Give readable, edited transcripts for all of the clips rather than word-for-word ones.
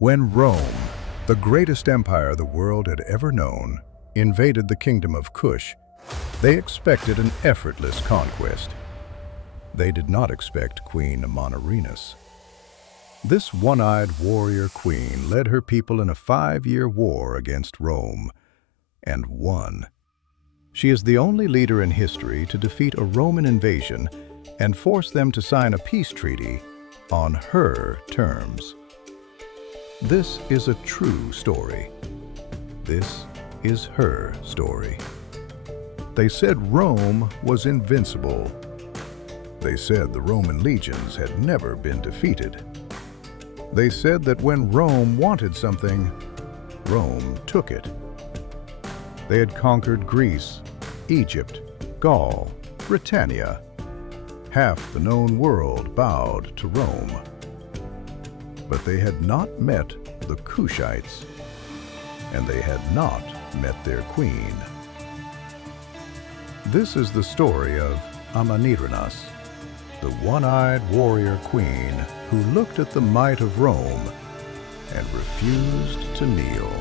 When Rome, the greatest empire the world had ever known, invaded the kingdom of Kush, they expected an effortless conquest. They did not expect Queen Amanirenas. This one-eyed warrior queen led her people in a 5-year war against Rome, and won. She is the only leader in history to defeat a Roman invasion and force them to sign a peace treaty on her terms. This is a true story. This is her story. They said Rome was invincible. They said the Roman legions had never been defeated. They said that when Rome wanted something, Rome took it. They had conquered Greece, Egypt, Gaul, Britannia. Half the known world bowed to Rome. But they had not met the Kushites, and they had not met their queen. This is the story of Amanirenas, the one-eyed warrior queen who looked at the might of Rome and refused to kneel.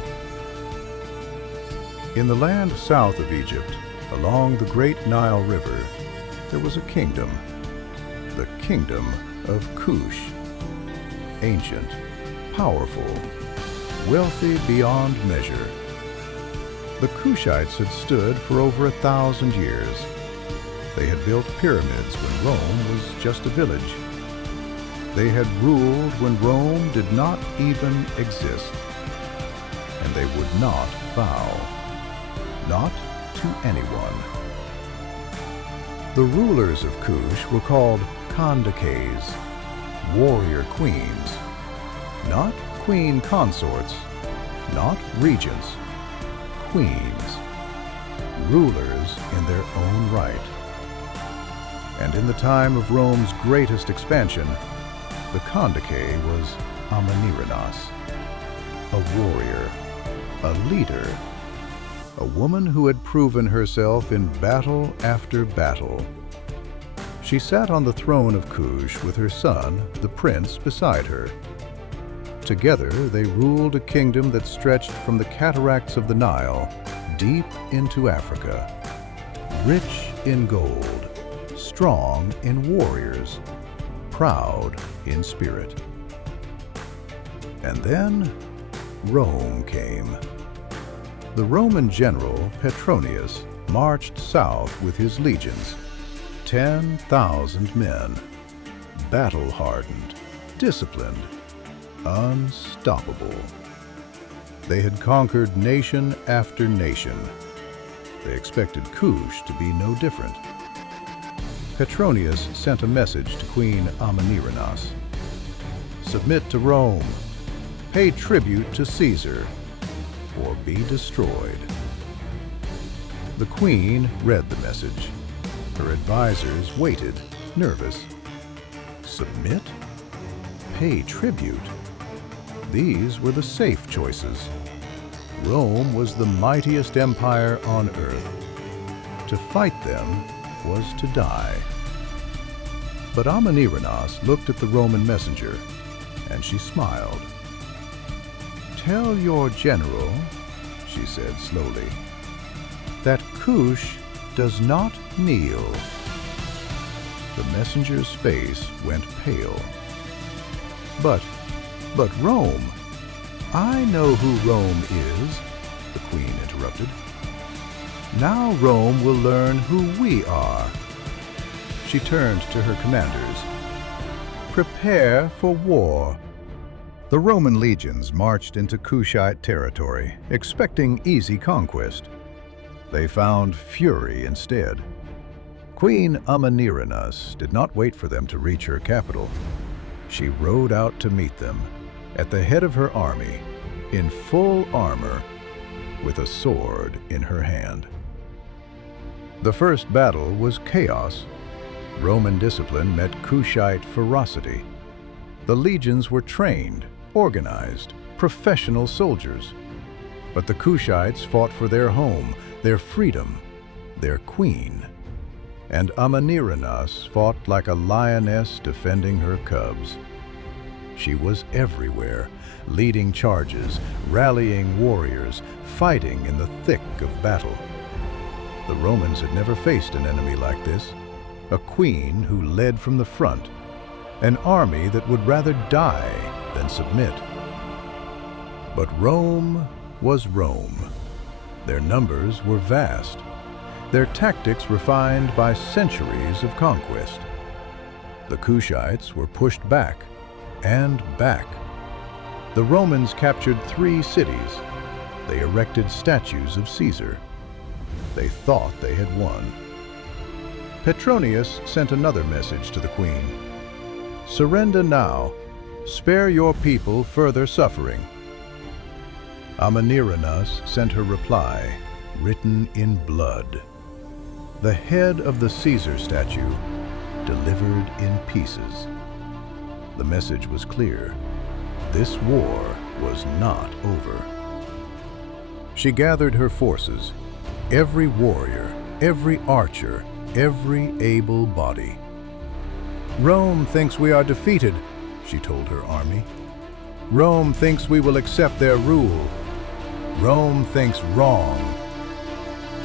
In the land south of Egypt, along the great Nile River, there was a kingdom, the kingdom of Kush. Ancient, powerful, wealthy beyond measure. The Kushites had stood for over 1,000 years. They had built pyramids when Rome was just a village. They had ruled when Rome did not even exist. And they would not bow, not to anyone. The rulers of Kush were called conquests, warrior queens, not queen consorts, not regents, queens, rulers in their own right. And in the time of Rome's greatest expansion, the conquest was Amanirenas, a warrior, a leader, a woman who had proven herself in battle after battle. She sat on the throne of Kush with her son, the prince, beside her. Together, they ruled a kingdom that stretched from the cataracts of the Nile deep into Africa, rich in gold, strong in warriors, proud in spirit. And then Rome came. The Roman general Petronius marched south with his legions, 10,000 men, battle-hardened, disciplined, unstoppable. They had conquered nation after nation. They expected Kush to be no different. Petronius sent a message to Queen Amanirenas. Submit to Rome, pay tribute to Caesar, or be destroyed. The queen read the message. Her advisors waited, nervous. Submit? Pay tribute? These were the safe choices. Rome was the mightiest empire on earth. To fight them was to die. But Amanirenas looked at the Roman messenger, and she smiled. "Tell your general," she said slowly, "that Kush does not kneel." The messenger's face went pale. But Rome, I know who Rome is," the queen interrupted. "Now Rome will learn who we are." She turned to her commanders. "Prepare for war." The Roman legions marched into Kushite territory, expecting easy conquest. They found fury instead. Queen Amanirenas did not wait for them to reach her capital. She rode out to meet them, at the head of her army, in full armor, with a sword in her hand. The first battle was chaos. Roman discipline met Kushite ferocity. The legions were trained, organized, professional soldiers. But the Kushites fought for their home, their freedom, their queen. And Amanirenas fought like a lioness defending her cubs. She was everywhere, leading charges, rallying warriors, fighting in the thick of battle. The Romans had never faced an enemy like this, a queen who led from the front, an army that would rather die than submit. But Rome was Rome. Their numbers were vast, their tactics refined by centuries of conquest. The Kushites were pushed back and back. The Romans captured 3 cities. They erected statues of Caesar. They thought they had won. Petronius sent another message to the queen. "Surrender now. Spare your people further suffering." Amanirenas sent her reply, written in blood. The head of the Caesar statue delivered in pieces. The message was clear. This war was not over. She gathered her forces, every warrior, every archer, every able body. "Rome thinks we are defeated," she told her army. "Rome thinks we will accept their rule. Rome thinks wrong."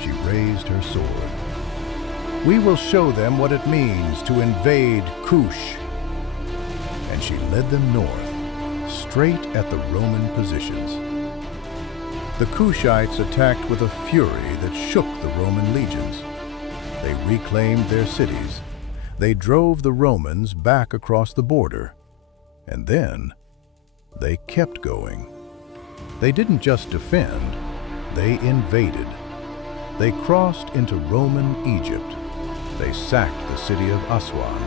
She raised her sword. "We will show them what it means to invade Kush." And she led them north, straight at the Roman positions. The Kushites attacked with a fury that shook the Roman legions. They reclaimed their cities. They drove the Romans back across the border. And then they kept going. They didn't just defend, they invaded. They crossed into Roman Egypt. They sacked the city of Aswan.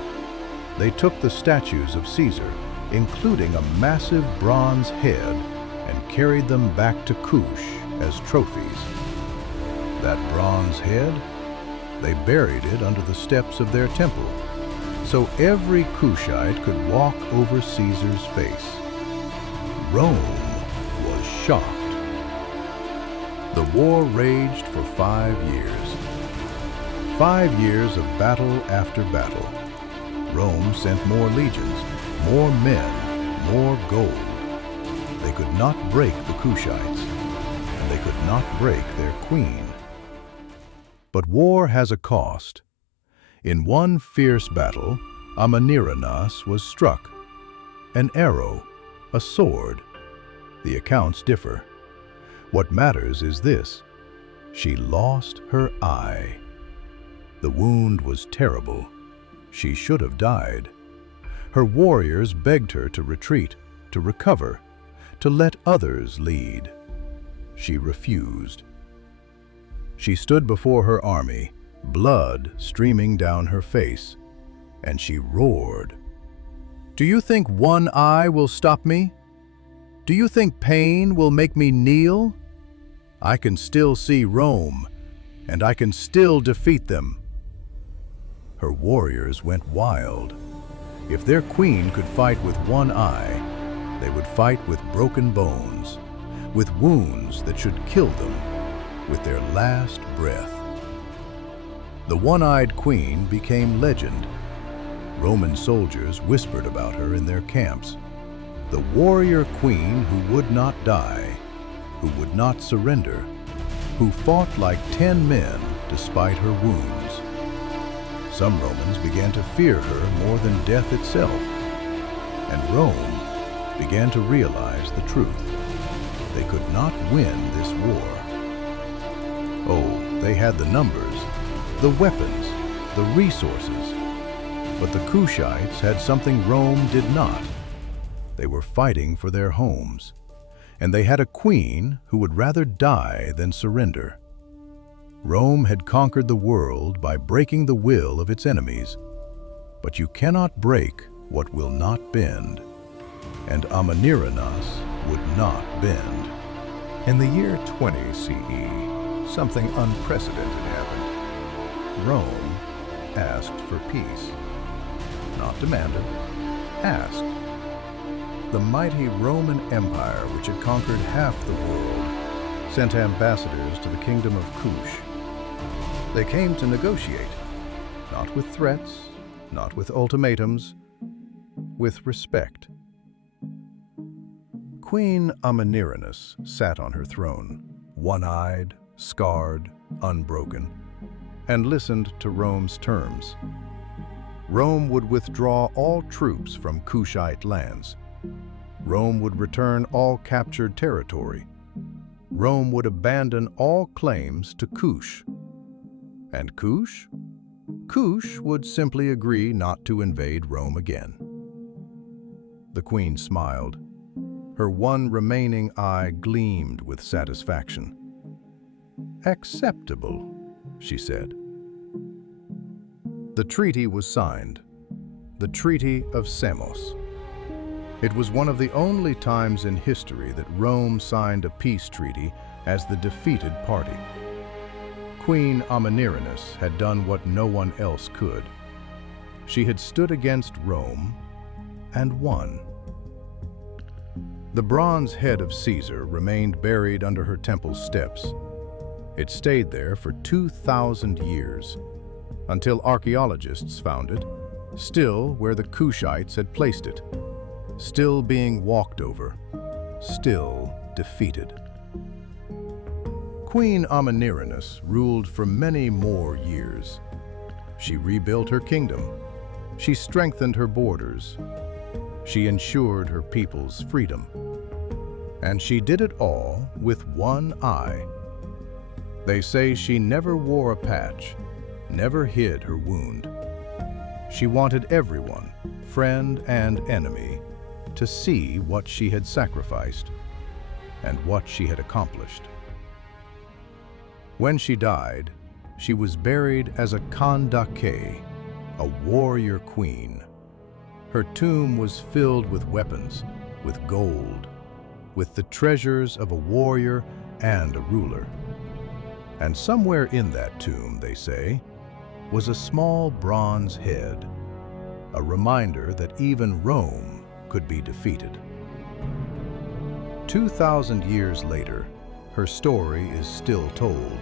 They took the statues of Caesar, including a massive bronze head, and carried them back to Kush as trophies. That bronze head, they buried it under the steps of their temple, so every Kushite could walk over Caesar's face. Rome was shocked. The war raged for 5 years. 5 years of battle after battle. Rome sent more legions, more men, more gold. They could not break the Kushites, and they could not break their queen. But war has a cost. In one fierce battle, Amanirenas was struck. An arrow, a sword. The accounts differ. What matters is this: she lost her eye. The wound was terrible. She should have died. Her warriors begged her to retreat, to recover, to let others lead. She refused. She stood before her army, blood streaming down her face, and she roared. "Do you think one eye will stop me? Do you think pain will make me kneel? I can still see Rome, and I can still defeat them." Her warriors went wild. If their queen could fight with one eye, they would fight with broken bones, with wounds that should kill them, with their last breath. The one-eyed queen became legend. Roman soldiers whispered about her in their camps. The warrior queen who would not die, who would not surrender, who fought like 10 men despite her wounds. Some Romans began to fear her more than death itself, and Rome began to realize the truth. They could not win this war. Oh, they had the numbers, the weapons, the resources, but the Kushites had something Rome did not. They were fighting for their homes, and they had a queen who would rather die than surrender. Rome had conquered the world by breaking the will of its enemies, but you cannot break what will not bend, and Amanirenas would not bend. In the year 20 CE, something unprecedented happened. Rome asked for peace. Not demanded, asked. The mighty Roman Empire, which had conquered half the world, sent ambassadors to the kingdom of Kush. They came to negotiate, not with threats, not with ultimatums, with respect. Queen Amanirenas sat on her throne, one-eyed, scarred, unbroken, and listened to Rome's terms. Rome would withdraw all troops from Kushite lands. Rome would return all captured territory. Rome would abandon all claims to Kush. And Kush? Kush would simply agree not to invade Rome again. The queen smiled. Her one remaining eye gleamed with satisfaction. "Acceptable," she said. The treaty was signed, the Treaty of Samos. It was one of the only times in history that Rome signed a peace treaty as the defeated party. Queen Amanirenas had done what no one else could. She had stood against Rome and won. The bronze head of Caesar remained buried under her temple steps. It stayed there for 2,000 years, until archaeologists found it, still where the Kushites had placed it, still being walked over, still defeated. Queen Amanirenas ruled for many more years. She rebuilt her kingdom. She strengthened her borders. She ensured her people's freedom. And she did it all with one eye. They say she never wore a patch, never hid her wound. She wanted everyone, friend and enemy, to see what she had sacrificed and what she had accomplished. When she died, she was buried as a kandake, a warrior queen. Her tomb was filled with weapons, with gold, with the treasures of a warrior and a ruler. And somewhere in that tomb, they say, was a small bronze head, a reminder that even Rome could be defeated. 2,000 years later, her story is still told.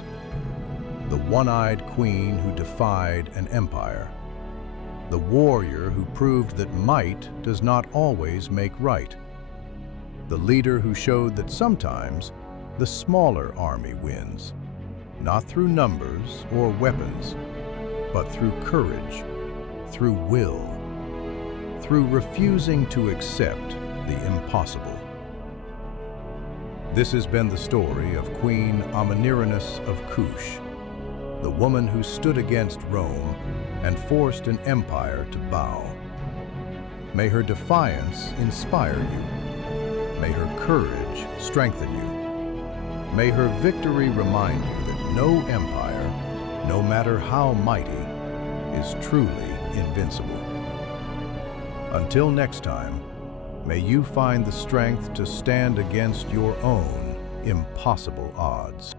The one-eyed queen who defied an empire. The warrior who proved that might does not always make right. The leader who showed that sometimes the smaller army wins, not through numbers or weapons, but through courage, through will, through refusing to accept the impossible. This has been the story of Queen Amanirenas of Kush, the woman who stood against Rome and forced an empire to bow. May her defiance inspire you. May her courage strengthen you. May her victory remind you that no empire, no matter how mighty, is truly invincible. Until next time, may you find the strength to stand against your own impossible odds.